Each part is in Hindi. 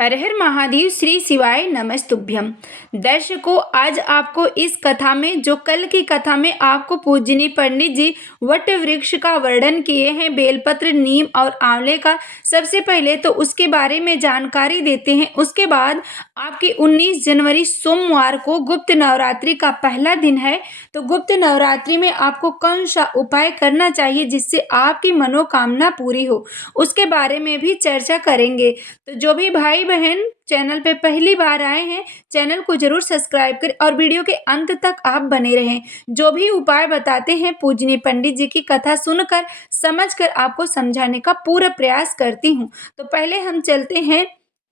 हर हर महादेव, श्री शिवाय नमस्तुभ्यम। दर्शकों, आज आपको इस कथा में, जो कल की कथा में आपको पूजनीय पंडित जी वट वृक्ष का वर्णन किए हैं, बेलपत्र, नीम और आंवले का, सबसे पहले तो उसके बारे में जानकारी देते हैं। उसके बाद आपकी 19 जनवरी सोमवार को गुप्त नवरात्रि का पहला दिन है, तो गुप्त नवरात्रि में आपको कौन सा उपाय करना चाहिए जिससे आपकी मनोकामना पूरी हो, उसके बारे में भी चर्चा करेंगे। तो जो भी भाई बहन चैनल पे पहली बार आए हैं, चैनल को जरूर सब्सक्राइब करें और वीडियो के अंत तक आप बने रहें। जो भी उपाय बताते हैं, पूजनीय पंडित जी की कथा सुनकर समझकर आपको समझाने का पूरा प्रयास करती हूँ। तो पहले हम चलते हैं,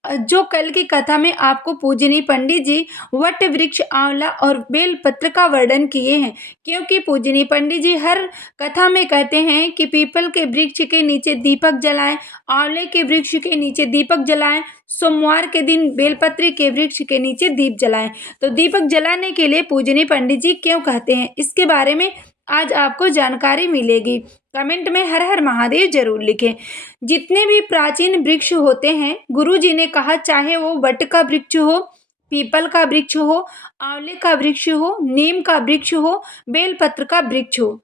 जो कल की कथा में आपको पूजनीय पंडित जी वट वृक्ष, आंवला और बेल पत्र का वर्णन किए हैं। क्योंकि पूजनीय पंडित जी हर कथा में कहते हैं कि पीपल के वृक्ष के नीचे दीपक जलाएं, आंवले के वृक्ष के नीचे दीपक जलाएं, सोमवार के दिन बेलपत्री के वृक्ष के नीचे दीप जलाएं। तो दीपक जलाने के लिए पूजनीय पंडित जी क्यों कहते हैं, इसके बारे में आज आपको जानकारी मिलेगी। कमेंट में हर हर महादेव जरूर लिखें। जितने भी प्राचीन वृक्ष होते हैं, गुरु जी ने कहा, चाहे वो वट का वृक्ष हो, पीपल का वृक्ष हो, आंवले का वृक्ष हो, नीम का वृक्ष हो, बेलपत्र का वृक्ष हो,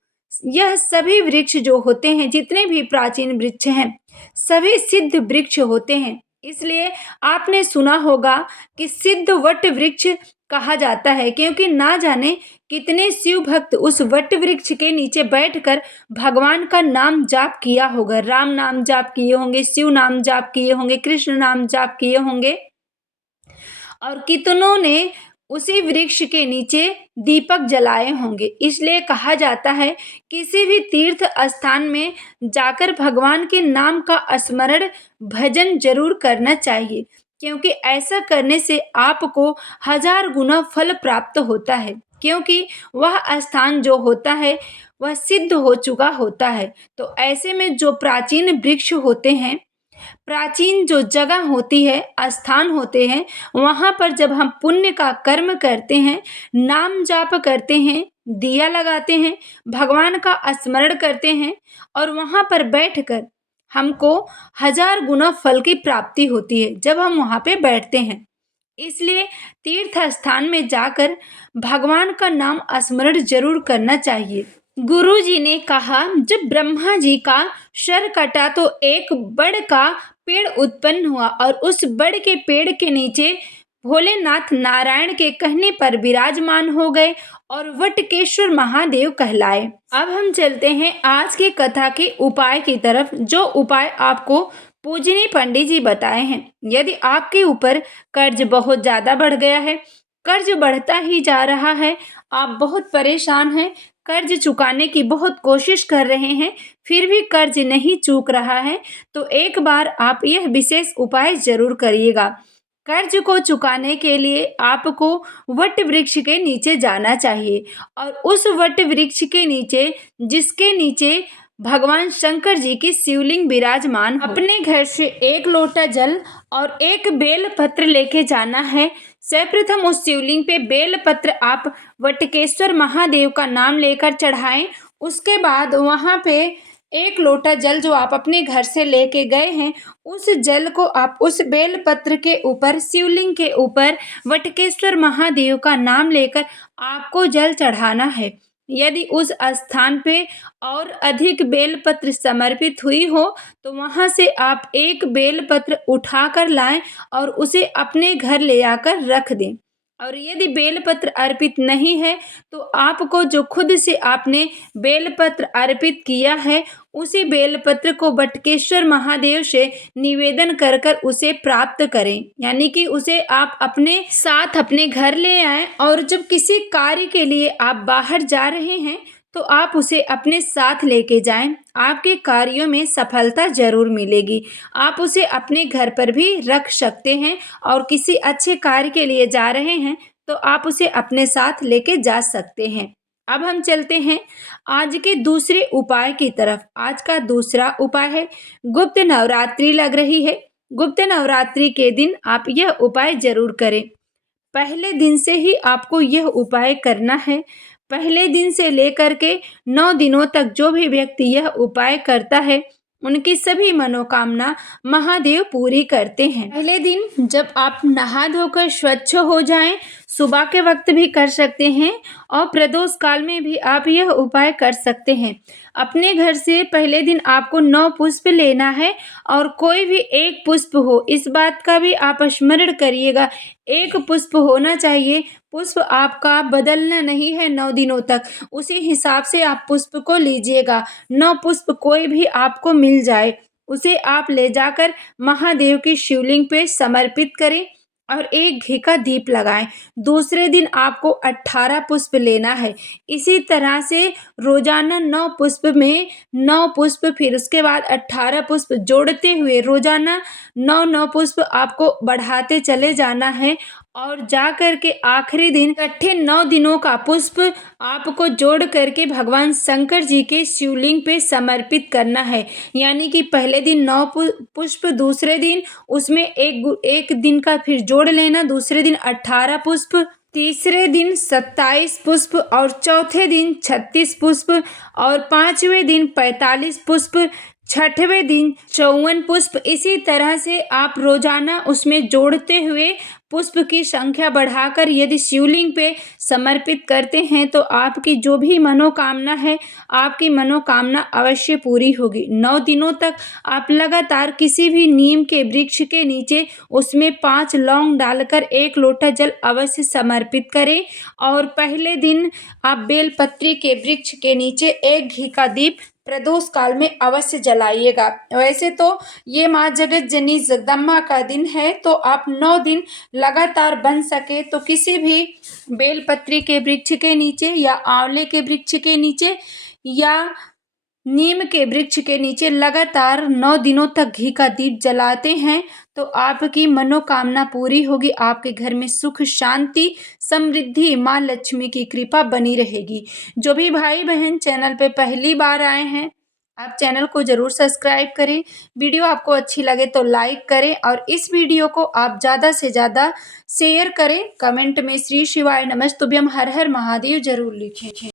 यह सभी वृक्ष जो होते हैं, जितने भी प्राचीन वृक्ष हैं, सभी सिद्ध वृक्ष होते हैं। इसलिए आपने सुना होगा कि सिद्ध वट वृक्ष कहा जाता है, क्योंकि ना जाने कितने शिव भक्त उस वट वृक्ष के नीचे बैठकर भगवान का नाम जाप किया होगा। राम नाम जाप किए होंगे, शिव नाम जाप किए होंगे, कृष्ण नाम जाप किए होंगे, और कितनों ने उसी वृक्ष के नीचे दीपक जलाए होंगे। इसलिए कहा जाता है, किसी भी तीर्थ स्थान में जाकर भगवान के नाम का स्मरण, भजन जरूर करना चाहिए, क्योंकि ऐसा करने से आपको 1000 गुना फल प्राप्त होता है। क्योंकि वह स्थान जो होता है वह सिद्ध हो चुका होता है। तो ऐसे में जो प्राचीन वृक्ष होते हैं, प्राचीन जो जगह होती है, स्थान होते हैं, वहाँ पर जब हम पुण्य का कर्म करते हैं, नाम जाप करते हैं, दिया लगाते हैं, भगवान का स्मरण करते हैं, और वहाँ पर बैठकर हमको 1000 गुना फल की प्राप्ति होती है जब हम वहाँ पे बैठते हैं। इसलिए तीर्थ स्थान में जाकर भगवान का नाम स्मरण जरूर करना चाहिए। गुरु जी ने कहा, जब ब्रह्मा जी का सर कटा तो एक बड़ का पेड़ उत्पन्न हुआ, और उस बड़ के पेड़ के नीचे भोलेनाथ नारायण के कहने पर विराजमान हो गए और वटकेश्वर महादेव कहलाए। अब हम चलते हैं आज की कथा के उपाय की तरफ, जो उपाय आपको पूजनीय पंडित जी बताए हैं। यदि आपके ऊपर कर्ज बहुत ज्यादा बढ़ गया है, कर्ज बढ़ता ही जा रहा है, आप बहुत परेशान हैं, कर्ज चुकाने की बहुत कोशिश कर रहे हैं, फिर भी कर्ज नहीं चूक रहा है, तो एक बार आप यह विशेष उपाय जरूर करिएगा। कर्ज को चुकाने के लिए आपको वट वृक्ष के नीचे जाना चाहिए, और उस वट वृक्ष के नीचे, जिसके नीचे भगवान शंकर जी की शिवलिंग विराजमान हो, अपने घर से 1 लोटा जल और 1 बेल पत्र लेके जाना है। सर्वप्रथम उस शिवलिंग पे बेल पत्र आप वटकेश्वर महादेव का नाम लेकर चढ़ाएं। उसके बाद वहां पे 1 लोटा जल जो आप अपने घर से लेके गए हैं, उस जल को आप उस बेल पत्र के ऊपर, शिवलिंग के ऊपर वटकेश्वर महादेव का नाम लेकर आपको जल चढ़ाना है। यदि उस स्थान पे और अधिक बेलपत्र समर्पित हुई हो, तो वहां से आप 1 बेलपत्र उठाकर लाएं और उसे अपने घर ले आकर रख दें। और यदि बेलपत्र अर्पित नहीं है, तो आपको जो खुद से आपने बेलपत्र अर्पित किया है, उसी बेलपत्र को बटकेश्वर महादेव से निवेदन कर कर उसे प्राप्त करें। यानी कि उसे आप अपने साथ अपने घर ले आएं, और जब किसी कार्य के लिए आप बाहर जा रहे हैं, तो आप उसे अपने साथ लेके जाएं। आपके कार्यों में सफलता जरूर मिलेगी। आप उसे अपने घर पर भी रख सकते हैं, और किसी अच्छे कार्य के लिए जा रहे हैं तो आप उसे अपने साथ लेके जा सकते हैं। अब हम चलते हैं आज के दूसरे उपाय की तरफ। आज का दूसरा उपाय है, गुप्त नवरात्रि लग रही है। गुप्त नवरात्रि के दिन आप यह उपाय जरूर करें। पहले दिन से ही आपको यह उपाय करना है। पहले दिन से लेकर के 9 दिनों तक जो भी व्यक्ति यह उपाय करता है, उनकी सभी मनोकामना महादेव पूरी करते हैं। पहले दिन जब आप नहा धोकर स्वच्छ हो जाएं, सुबह के वक्त भी कर सकते हैं और प्रदोष काल में भी आप यह उपाय कर सकते हैं। अपने घर से पहले दिन आपको 9 पुष्प लेना है और कोई भी एक पुष्प हो, इस बात का भी आप स्मरण करिएगा, एक पुष्प होना चाहिए। पुष्प आपका बदलना नहीं है 9 दिनों तक, उसी हिसाब से आप पुष्प को लीजिएगा। 9 पुष्प कोई भी आपको मिल जाए, उसे आप ले जाकर महादेव की शिवलिंग पे समर्पित करें और एक घी का दीप लगाएं। दूसरे दिन आपको 18 पुष्प लेना है। इसी तरह से रोजाना 9 पुष्प में 9 पुष्प, फिर उसके बाद 18 पुष्प जोड़ते हुए रोजाना 9-9 पुष्प आपको बढ़ाते चले जाना है और जा कर के आखिरी दिन इकट्ठे 9 दिनों का पुष्प आपको जोड़ करके भगवान शंकर जी के शिवलिंग पे समर्पित करना है। यानी कि पहले दिन 9 पुष्प, दूसरे दिन उसमें एक दिन का फिर जोड़ लेना, दूसरे दिन 18 पुष्प, तीसरे दिन 27 पुष्प और चौथे दिन 36 पुष्प और पांचवें दिन 45 पुष्प, छठवें दिन 54 पुष्प। इसी तरह से आप रोजाना उसमें जोड़ते हुए पुष्प की संख्या बढ़ाकर यदि शिवलिंग पे समर्पित करते हैं तो आपकी जो भी मनोकामना है, आपकी मनोकामना अवश्य पूरी होगी। 9 दिनों तक आप लगातार किसी भी नीम के वृक्ष के नीचे उसमें 5 लौंग डालकर 1 लोटा जल अवश्य समर्पित करें और पहले दिन आप बेलपत्री के वृक्ष के नीचे एक घी का दीप प्रदोष काल में अवश्य जलाइएगा। वैसे तो ये माँ जगत जननी जगदम्बा का दिन है, तो आप 9 दिन लगातार बन सके तो किसी भी बेलपत्री के वृक्ष के नीचे या आंवले के वृक्ष के नीचे या नीम के वृक्ष के नीचे लगातार 9 दिनों तक घी का दीप जलाते हैं तो आपकी मनोकामना पूरी होगी। आपके घर में सुख, शांति, समृद्धि, माँ लक्ष्मी की कृपा बनी रहेगी। जो भी भाई बहन चैनल पे पहली बार आए हैं, आप चैनल को जरूर सब्सक्राइब करें। वीडियो आपको अच्छी लगे तो लाइक करें और इस वीडियो को आप ज़्यादा से ज़्यादा शेयर करें। कमेंट में श्री शिवाय नमस्तुभ्यम हर हर महादेव जरूर लिखें।